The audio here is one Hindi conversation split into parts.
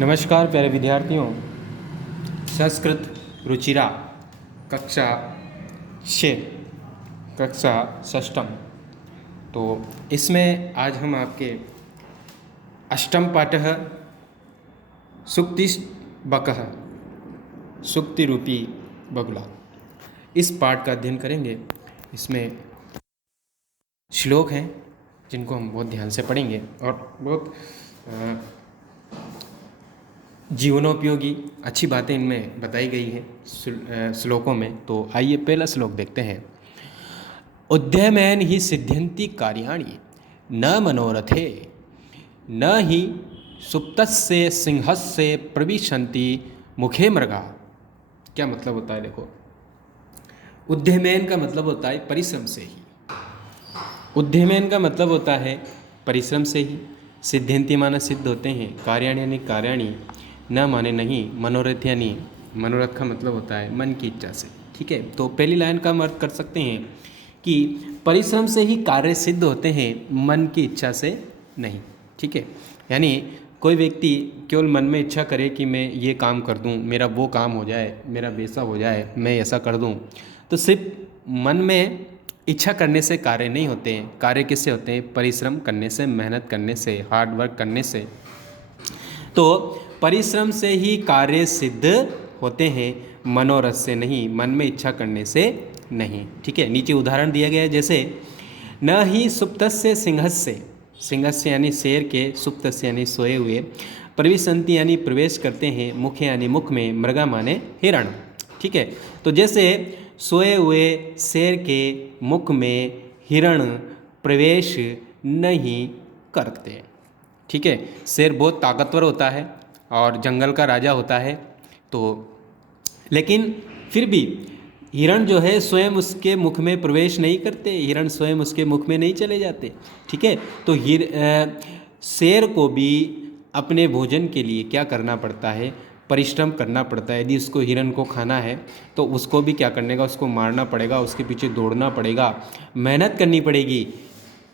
नमस्कार प्यारे विद्यार्थियों। संस्कृत रुचिरा कक्षा 6 कक्षा षष्ठम। तो इसमें आज हम आपके अष्टम पाठः सुक्तिबकः सुक्ति रूपी बगुला इस पाठ का अध्ययन करेंगे। इसमें श्लोक हैं जिनको हम बहुत ध्यान से पढ़ेंगे और बहुत जीवनोपयोगी अच्छी बातें इनमें बताई गई हैं श्लोकों में। तो आइए पहला श्लोक देखते हैं। उद्यमेन ही सिद्ध्यन्ति कार्याणि न मनोरथे न ही सुप्तस्य सिंहस्य प्रविशन्ति मुखे मृगा। क्या मतलब होता है? देखो, उद्यमेन का मतलब होता है परिश्रम से ही। उद्यमेन का मतलब होता है परिश्रम से ही। सिद्ध्यन्ति माना सिद्ध होते हैं, कार्याणि यानी कार्याणि, न माने नहीं, मनोरथ यानी मनोरथ का मतलब होता है मन की इच्छा से। ठीक है, तो पहली लाइन का हम अर्थ कर सकते हैं कि परिश्रम से ही कार्य सिद्ध होते हैं, मन की इच्छा से नहीं। ठीक है, यानी कोई व्यक्ति केवल मन में इच्छा करे कि मैं ये काम कर दूं, मेरा वो काम हो जाए, मेरा वैसा हो जाए, मैं ऐसा कर दूं, तो सिर्फ मन में इच्छा करने से कार्य नहीं होते हैं। कार्य किससे होते हैं? परिश्रम करने से, मेहनत करने से, हार्ड वर्क करने से। तो परिश्रम से ही कार्य सिद्ध होते हैं, मनोरथ से नहीं, मन में इच्छा करने से नहीं। ठीक है, नीचे उदाहरण दिया गया है, जैसे न ही सुप्तस्य सिंहस्य, सिंहस्य यानी शेर के, सुप्तस्य यानी सोए हुए, प्रविशन्ति यानी प्रवेश करते हैं, मुखे यानी मुख में, मृगा माने हिरण। ठीक है, तो जैसे सोए हुए शेर के मुख में हिरण प्रवेश नहीं करते। ठीक है, शेर बहुत ताकतवर होता है और जंगल का राजा होता है, तो लेकिन फिर भी हिरण जो है स्वयं उसके मुख में प्रवेश नहीं करते, हिरण स्वयं उसके मुख में नहीं चले जाते। ठीक है, तो शेर को भी अपने भोजन के लिए क्या करना पड़ता है? परिश्रम करना पड़ता है। यदि उसको हिरण को खाना है तो उसको भी क्या करने का, उसको मारना पड़ेगा, उसके पीछे दौड़ना पड़ेगा, मेहनत करनी पड़ेगी,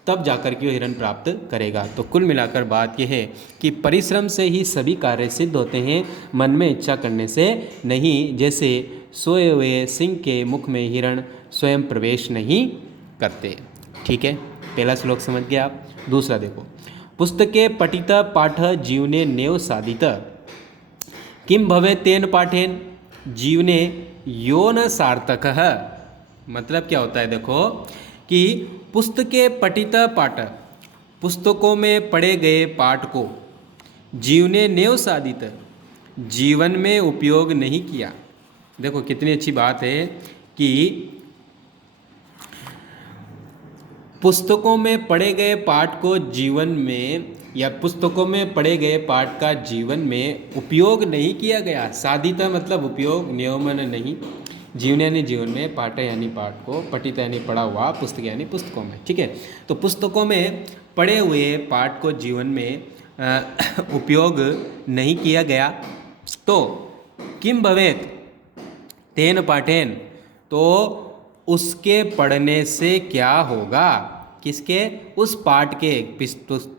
तब जाकर के वो हिरण प्राप्त करेगा। तो कुल मिलाकर बात यह है कि परिश्रम से ही सभी कार्य सिद्ध होते हैं, मन में इच्छा करने से नहीं। जैसे सोए हुए सिंह के मुख में हिरण स्वयं प्रवेश नहीं करते। ठीक है, पहला श्लोक समझ गए आप। दूसरा देखो, पुस्तके पठित पाठ जीवने नेव साधित किम भवे तेन पाठेन जीवने यो न सार्थकः। मतलब क्या होता है? देखो कि पुस्तके पठित पाठ, पुस्तकों में पढ़े गए पाठ को जीवने नेव साधित, जीवन में उपयोग नहीं किया। देखो कितनी अच्छी बात है कि पुस्तकों में पढ़े गए पाठ को जीवन में, या पुस्तकों में पढ़े गए पाठ का जीवन में उपयोग नहीं किया गया। साधित मतलब उपयोग, नियमन नहीं, जीवन यानी जीवन में, पाठ यानी पाठ को, पठित यानी पढ़ा हुआ, पुस्तक यानी पुस्तकों में। ठीक है, तो पुस्तकों में पढ़े हुए पाठ को जीवन में उपयोग नहीं किया गया, तो किम भवेत तेन पाठेन, तो उसके पढ़ने से क्या होगा? किसके? उस पाठ के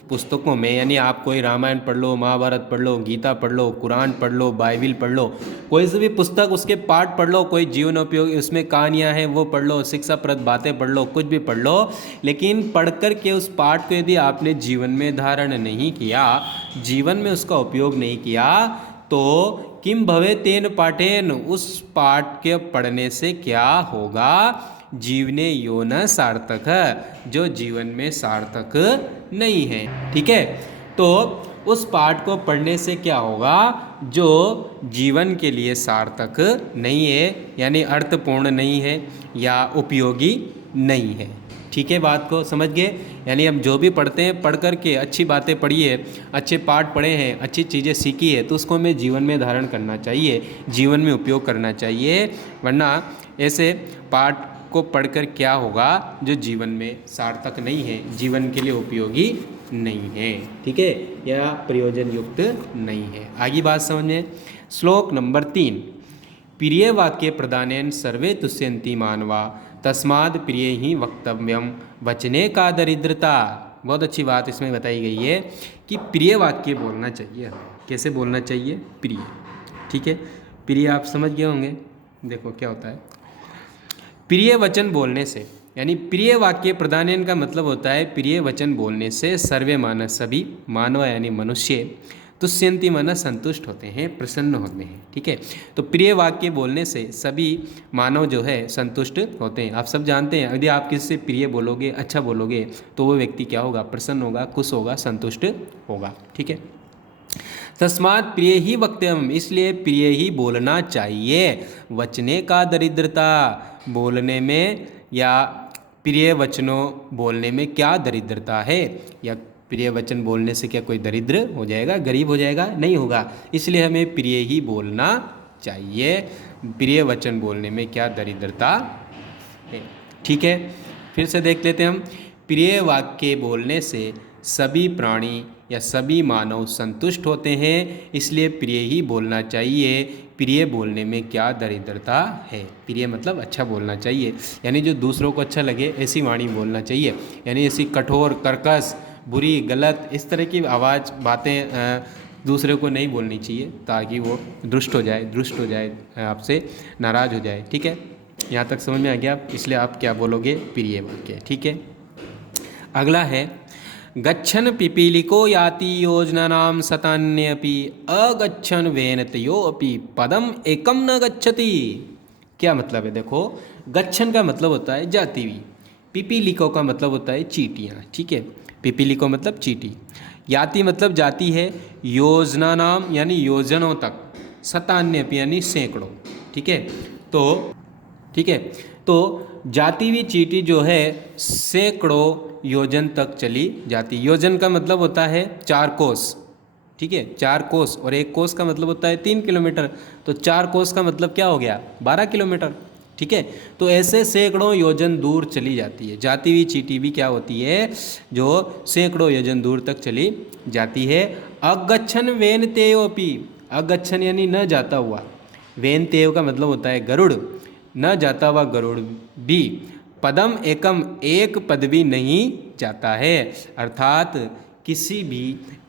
पुस्तकों में, यानी आप कोई रामायण पढ़ लो, महाभारत पढ़ लो, गीता पढ़ लो, कुरान पढ़ लो, बाइबिल पढ़ लो, कोई सी भी पुस्तक उसके पाठ पढ़ लो, कोई जीवन उपयोगी उसमें कहानियाँ हैं वो पढ़ लो, शिक्षाप्रद बातें पढ़ लो, कुछ भी पढ़ लो, लेकिन पढ़ कर के उस पाठ को यदि आपने जीवन में धारण नहीं किया, जीवन में उसका उपयोग नहीं किया, तो किम भवे तेन पाठेन, उस पाठ के पढ़ने से क्या होगा? जीवने यो न सार्थक, जो जीवन में सार्थक नहीं है। ठीक है, तो उस पाठ को पढ़ने से क्या होगा? जो जीवन के लिए सार्थक नहीं है, यानी अर्थपूर्ण नहीं है या उपयोगी नहीं है। ठीक है, बात को समझ गए? यानी हम जो भी पढ़ते हैं, पढ़ कर के अच्छी बातें पढ़िए, अच्छे पाठ पढ़े हैं, अच्छी चीज़ें सीखी है, तो उसको हमें जीवन में धारण करना चाहिए, जीवन में उपयोग करना चाहिए। वरना ऐसे पाठ को पढ़कर क्या होगा? जो जीवन में सार्थक नहीं है, जीवन के लिए उपयोगी नहीं है। ठीक है, या प्रयोजन युक्त नहीं है। आगे बात समझें। श्लोक नंबर 3, प्रिय वाक्य प्रदानेन सर्वे तुष्यन्ति मानवा तस्माद् प्रिय ही वक्तव्यम वचने का दरिद्रता। बहुत अच्छी बात इसमें बताई गई है कि प्रिय वाक्य बोलना चाहिए हमें। कैसे बोलना चाहिए? प्रिय। ठीक है, प्रिय आप समझ गए होंगे। देखो क्या होता है, प्रिय वचन बोलने से, यानी प्रिय वाक्य प्रदानयन का मतलब होता है प्रिय वचन बोलने से सर्वे मानव, सभी मानव यानी मनुष्य, तुष्यंति मन संतुष्ट होते हैं, प्रसन्न होते हैं। ठीक है, तो प्रिय वाक्य बोलने से सभी मानव जो है संतुष्ट होते हैं। आप सब जानते हैं यदि आप किसी से प्रिय बोलोगे, अच्छा बोलोगे, तो वो व्यक्ति क्या होगा? प्रसन्न होगा, खुश होगा, संतुष्ट होगा। ठीक है, तस्मात् प्रिय ही वक्तव्यम, इसलिए प्रिय ही बोलना चाहिए। वचने का दरिद्रता, बोलने में या प्रिय वचनों बोलने में क्या दरिद्रता है? या प्रिय वचन बोलने से क्या कोई दरिद्र हो जाएगा, गरीब हो जाएगा? नहीं होगा। इसलिए हमें प्रिय ही बोलना चाहिए। प्रिय वचन बोलने में क्या दरिद्रता है? ठीक है, फिर से देख लेते हैं हम। प्रिय वाक्य बोलने से सभी प्राणी या सभी मानव संतुष्ट होते हैं, इसलिए प्रिय ही बोलना चाहिए। प्रिय बोलने में क्या दरिद्रता है? प्रिय मतलब अच्छा बोलना चाहिए, यानी जो दूसरों को अच्छा लगे ऐसी वाणी बोलना चाहिए। यानी ऐसी कठोर, कर्कश, बुरी, गलत इस तरह की आवाज़, बातें दूसरे को नहीं बोलनी चाहिए, ताकि वो दुष्ट हो जाए, आपसे नाराज़ हो जाए। ठीक है, यहाँ तक समझ में आ गया? इसलिए आप क्या बोलोगे? प्रिय वाक्य। ठीक है, अगला है गच्छन पिपीलिको याति योजनानां शतान्यपि अगच्छन वेनतयोऽपि पदम एकम न गच्छति। क्या मतलब है? देखो, गच्छन का मतलब होता है जाती हुई, पिपीलिको का मतलब होता है चींटियाँ। ठीक है, पिपीलिको मतलब चींटी, याति मतलब जाती है, योजना नाम यानी योजनों तक, शतान्यपि यानी सैकड़ों। ठीक है, तो जाती हुई चींटी जो है सैकड़ों योजन तक चली जाती। योजन का मतलब होता है 4 कोस। ठीक है, 4 कोस, और 1 कोस का मतलब होता है 3 किलोमीटर। तो 4 कोस का मतलब क्या हो गया? 12 किलोमीटर। ठीक है, तो ऐसे सैकड़ों योजन दूर चली जाती है। जाती हुई चींटी भी क्या होती है? जो सैकड़ों योजन दूर तक चली जाती है। अगच्छन वेनतेयोपि, अगच्छन यानी न जाता हुआ, वेनतेय का मतलब होता है गरुड़, न जाता हुआ गरुड़ भी, पदम एकम एक पद भी नहीं जाता है। अर्थात किसी भी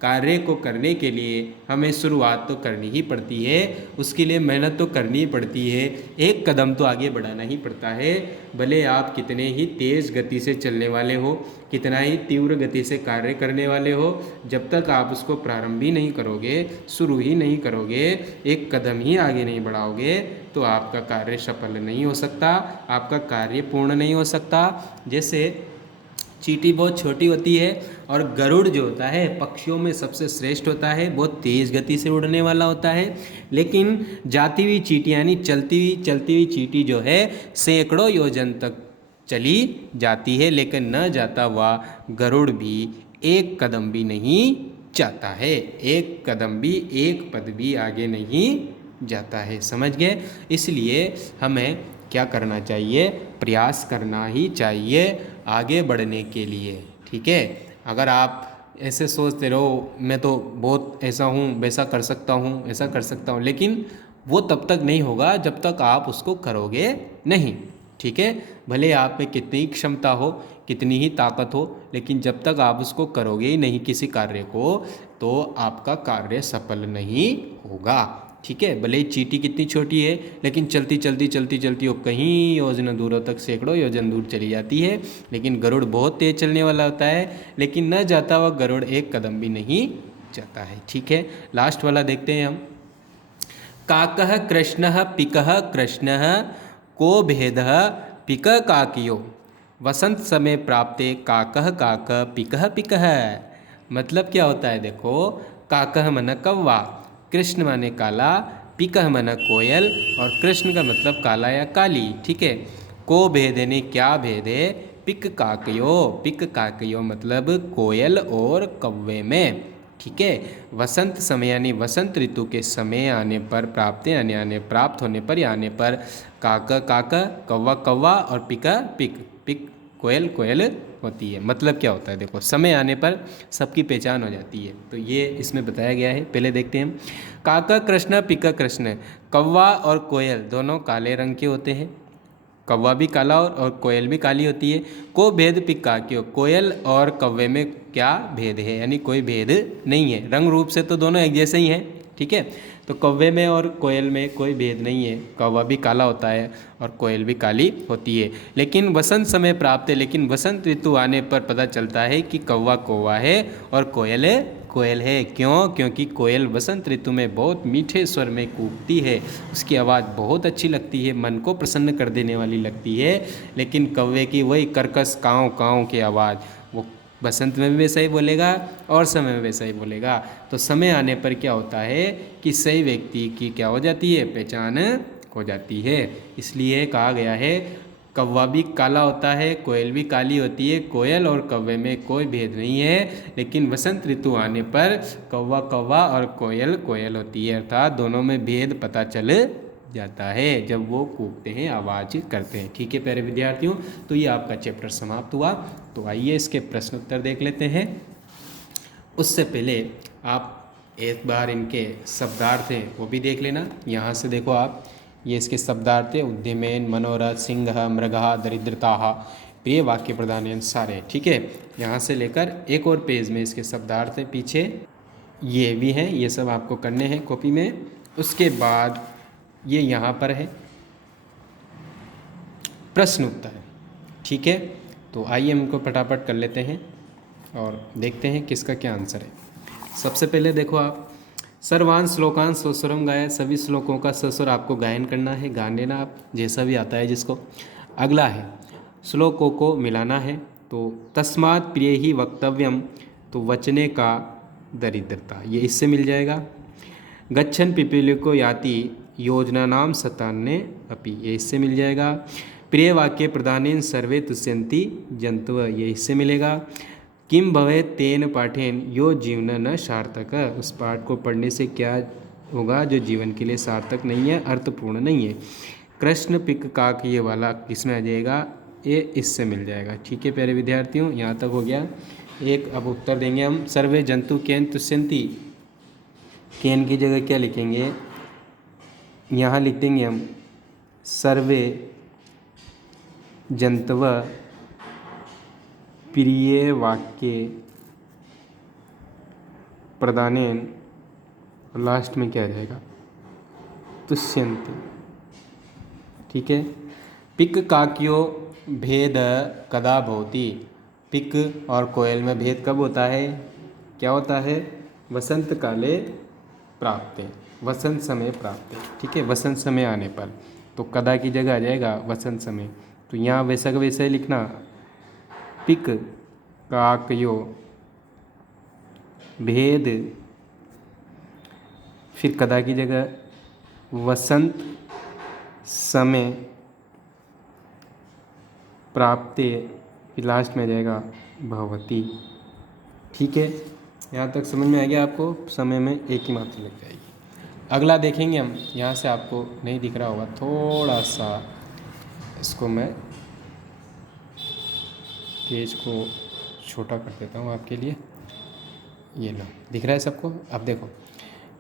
कार्य को करने के लिए हमें शुरुआत तो करनी ही पड़ती है, उसके लिए मेहनत तो करनी ही पड़ती है, एक कदम तो आगे बढ़ाना ही पड़ता है। भले आप कितने ही तेज़ गति से चलने वाले हो, कितना ही तीव्र गति से कार्य करने वाले हो, जब तक आप उसको प्रारंभ ही नहीं करोगे, शुरू ही नहीं करोगे, एक कदम ही आगे नहीं बढ़ाओगे, तो आपका कार्य सफल नहीं हो सकता, आपका कार्य पूर्ण नहीं हो सकता। जैसे चींटी बहुत छोटी होती है और गरुड़ जो होता है पक्षियों में सबसे श्रेष्ठ होता है, बहुत तेज़ गति से उड़ने वाला होता है। लेकिन जाती हुई चींटी यानी चलती हुई चींटी जो है सैकड़ों योजन तक चली जाती है, लेकिन न जाता हुआ गरुड़ भी एक कदम भी नहीं जाता है, एक कदम भी, एक पद भी आगे नहीं जाता है। समझ गए? इसलिए हमें क्या करना चाहिए? प्रयास करना ही चाहिए आगे बढ़ने के लिए। ठीक है, अगर आप ऐसे सोचते रहो मैं तो बहुत ऐसा हूँ, वैसा कर सकता हूँ, ऐसा कर सकता हूँ, लेकिन वो तब तक नहीं होगा जब तक आप उसको करोगे नहीं। ठीक है, भले आप में कितनी क्षमता हो, कितनी ही ताकत हो, लेकिन जब तक आप उसको करोगे ही नहीं किसी कार्य को, तो आपका कार्य सफल नहीं होगा। ठीक है, भले ही चींटी कितनी छोटी है, लेकिन चलती वो कहीं योजना दूरों तक, सैकड़ों योजन दूर चली जाती है। लेकिन गरुड़ बहुत तेज चलने वाला होता है, लेकिन न जाता हुआ गरुड़ एक कदम भी नहीं जाता है। ठीक है, लास्ट वाला देखते हैं हम। काकः कृष्णः पिकः कृष्णः को भेदः पिक काकियो, वसंत समय प्राप्ते काकः काक पिकः पिकः। मतलब क्या होता है? देखो, काकः मन कौवा, कृष्ण माने काला, पिकः मन कोयल, और कृष्ण का मतलब काला या काली। ठीक है, को भेद यानी क्या भेद है? पिक काकयो मतलब कोयल और कौवे में। ठीक है, वसंत समय यानी वसंत ऋतु के समय आने पर, प्राप्त आने प्राप्त होने पर या आने पर, काक कौवा कौवा और पिक कोयल होती है। मतलब क्या होता है? देखो, समय आने पर सबकी पहचान हो जाती है, तो ये इसमें बताया गया है। पहले देखते हैं। काका कृष्ण पिका कृष्ण, कौवा और कोयल दोनों काले रंग के होते हैं। कौवा भी काला और कोयल भी काली होती है। को भेद पिक काक्यो, कोयल और कौवे में क्या भेद है, यानी कोई भेद नहीं है, रंग रूप से तो दोनों एक जैसे ही हैं, ठीक है। तो कौवे में और कोयल में कोई भेद नहीं है, कौवा भी काला होता है और कोयल भी काली होती है। लेकिन वसंत समय प्राप्त है, लेकिन वसंत ऋतु आने पर पता चलता है कि कौवा कौवा है और कोयल कोयल है। क्यों? क्योंकि कोयल वसंत ऋतु में बहुत मीठे स्वर में कूकती है, उसकी आवाज़ बहुत अच्छी लगती है, मन को प्रसन्न कर देने वाली लगती है। लेकिन कौवे की वही कर्कश काँव काँव की आवाज़, वो बसंत में भी वैसा ही बोलेगा और समय में वैसा ही बोलेगा। तो समय आने पर क्या होता है कि सही व्यक्ति की क्या हो जाती है, पहचान हो जाती है। इसलिए कहा गया है कौवा भी काला होता है, कोयल भी काली होती है, कोयल और कौवे में कोई भेद नहीं है। लेकिन वसंत ऋतु आने पर कौवा कौवा और कोयल कोयल होती है, अर्थात दोनों में भेद पता चल जाता है जब वो कूकते हैं, आवाज़ करते हैं। ठीक है प्यारे विद्यार्थियों, तो ये आपका चैप्टर समाप्त हुआ। तो आइए इसके प्रश्न उत्तर देख लेते हैं। उससे पहले आप एक बार इनके शब्दार्थ हैं वो भी देख लेना। यहाँ से देखो आप, ये इसके शब्दार्थ है, उद्यमेन मनोरथ सिंह मृगः दरिद्रता, प्रिय वाक्य प्रधान सारे। ठीक है, यहाँ से लेकर एक और पेज में इसके शब्दार्थ है, पीछे ये भी हैं, ये सब आपको करने हैं कॉपी में। उसके बाद ये यहाँ पर है प्रश्न उत्तर। ठीक है, तो आइए हम इनको फटाफट कर लेते हैं और देखते हैं किसका क्या आंसर है। सबसे पहले देखो आप, सर्वान श्लोकान स्वस्वरम गाया, सभी श्लोकों का स्वस्वर आपको गायन करना है, गा लेना आप जैसा भी आता है जिसको। अगला है श्लोकों को मिलाना है, तो तस्मात् प्रिय ही वक्तव्यम, तो वचने का दरिद्रता, ये इससे मिल जाएगा। गच्छन पिपीलिको याति योजना नाम सतान्य अपि, ये इससे मिल जाएगा। प्रिय वाक्य प्रधानेन सर्वे तुष्यन्ति जंतव, ये इससे मिलेगा। किम भवे तेन पाठेन यो जीवन न सार्थक, उस पाठ को पढ़ने से क्या होगा जो जीवन के लिए सार्थक नहीं है, अर्थपूर्ण नहीं है। कृष्ण पिक काक, ये वाला किसमें आ जाएगा, ये इससे मिल जाएगा। ठीक है प्यारे विद्यार्थियों, यहाँ तक हो गया। एक अब उत्तर देंगे हम, सर्वे जंतु केन तुष्यन्ति, केन की जगह क्या लिखेंगे, यहाँ लिख देंगे हम सर्वे जंतव प्रिय वाक्य प्रधानेन, लास्ट में क्या आ जाएगा, तुष्यन्ति। ठीक है, पिक काक्यो भेद कदा भवति, पिक और कोयल में भेद कब होता है, क्या होता है, वसंत काले प्राप्त, वसंत समय प्राप्त। ठीक है, वसंत समय आने पर, तो कदा की जगह आ जाएगा वसंत समय। तो यहाँ वैसा का वैसा ही लिखना, पिक काकयो भेद, फिर कदा की जगह वसंत समय प्राप्ते, फिर लास्ट में आ जाएगा भवती। ठीक है, यहाँ तक समझ में आ गया आपको, समय में एक ही मात्रा लग जाएगी। अगला देखेंगे हम, यहाँ से आपको नहीं दिख रहा होगा, थोड़ा सा इसको मैं पेज को छोटा कर देता हूँ आपके लिए, ये लो दिख रहा है सबको। अब देखो,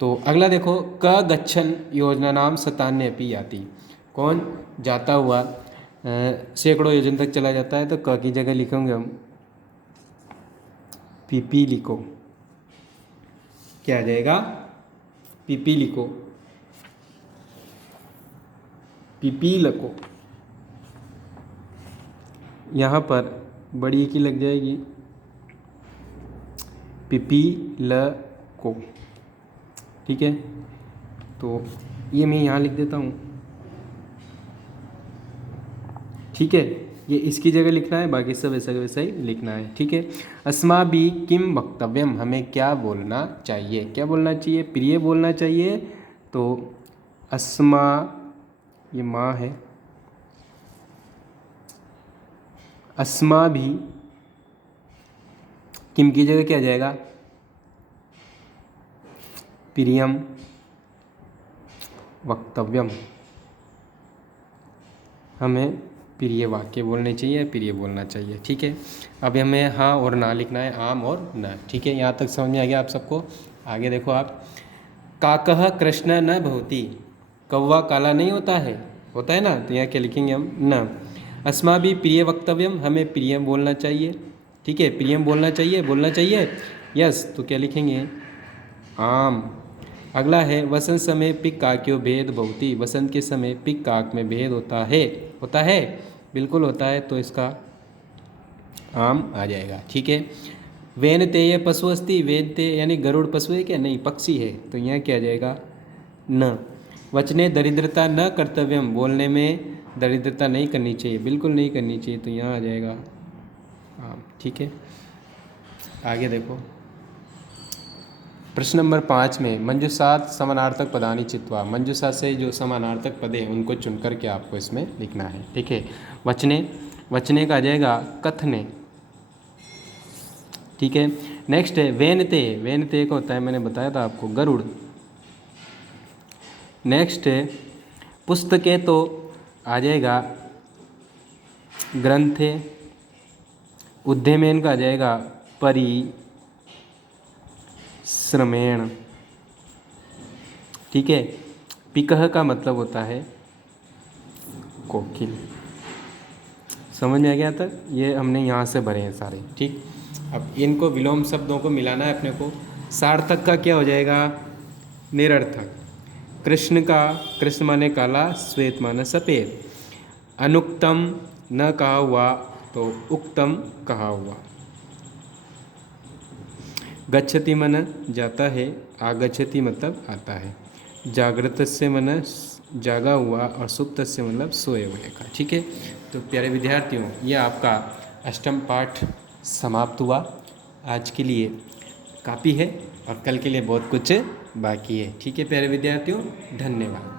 तो अगला देखो, क गच्छन योजना नाम सतान्य अपि याति, कौन जाता हुआ सैकड़ों योजन तक चला जाता है, तो क की जगह लिखेंगे हम पिपीलिको, क्या आ जाएगा, पिपीलिको, पिपीलको। यहाँ पर बड़ी की लग जाएगी पिपीलको। ठीक है, तो ये मैं यहाँ लिख देता हूँ। ठीक है, ये इसकी जगह लिखना है, बाकी सब वैसा का वैसा ही लिखना है। ठीक है, अस्माभि किम वक्तव्यम, हमें क्या बोलना चाहिए, क्या बोलना चाहिए, प्रिय बोलना चाहिए। तो अस्मा, ये माँ है, अस्माभि किम की जगह क्या आ जाएगा, प्रियम वक्तव्यम, हमें प्रिय वाक्य बोलने चाहिए, प्रिय बोलना चाहिए। ठीक है, अब हमें हाँ और ना लिखना है, आम और न। ठीक है, यहाँ तक समझ में आ गया आप सबको। आगे देखो आप, काकः कृष्ण न भवति, कौवा काला नहीं होता है, होता है ना, तो यहाँ क्या लिखेंगे हम, न। अस्माभि प्रिय वक्तव्यम, हमें प्रियम बोलना चाहिए, ठीक है, प्रियम बोलना चाहिए, यस, तो क्या लिखेंगे, आम। अगला है वसंत समय पिक काक्यो भेद बहुती, वसंत के समय पिक काक में भेद होता है, बिल्कुल होता है, तो इसका आम आ जाएगा, ठीक है। वेन तेय पशु अस्ति, वेन ते यानी गरुड़ पशु है क्या, नहीं, पक्षी है, तो यहाँ क्या आ जाएगा, न। वचने दरिद्रता न कर्तव्यम, बोलने में दरिद्रता नहीं करनी चाहिए, बिल्कुल नहीं करनी चाहिए, तो यहाँ आ जाएगा आम, ठीक है। आगे देखो, प्रश्न नंबर 5 में मंजूषात समानार्थक पदानि चित्वा, मंजूषा से जो समानार्थक पद है उनको चुन करके आपको इसमें लिखना है, ठीक है। वचने का आ जाएगा कथने, ठीक है। नेक्स्ट है वेनते का होता है, मैंने बताया था आपको, गरुड़। नेक्स्ट है पुस्तके, तो आ जाएगा ग्रंथे। उद्यमेन का आ जाएगा परिश्रमेण, ठीक है। पिकह का मतलब होता है कोकिल। समझ में आ गया था, ये हमने यहाँ से भरे हैं सारे, ठीक। अब इनको विलोम शब्दों को मिलाना है अपने को। सार्थक का क्या हो जाएगा, निरर्थक। कृष्ण माने काला, श्वेत माने सफ़ेद। अनुक्तम न कहा हुआ, तो उक्तम कहा हुआ। गच्छति मन जाता है, आगच्छति मतलब आता है। जागृत से मन जागा हुआ, और सुप्त से मतलब सोए हुए का, ठीक है। तो प्यारे विद्यार्थियों, ये आपका अष्टम पाठ समाप्त हुआ। आज के लिए काफ़ी है, और कल के लिए बहुत कुछ बाकी है, ठीक है प्यारे विद्यार्थियों, धन्यवाद।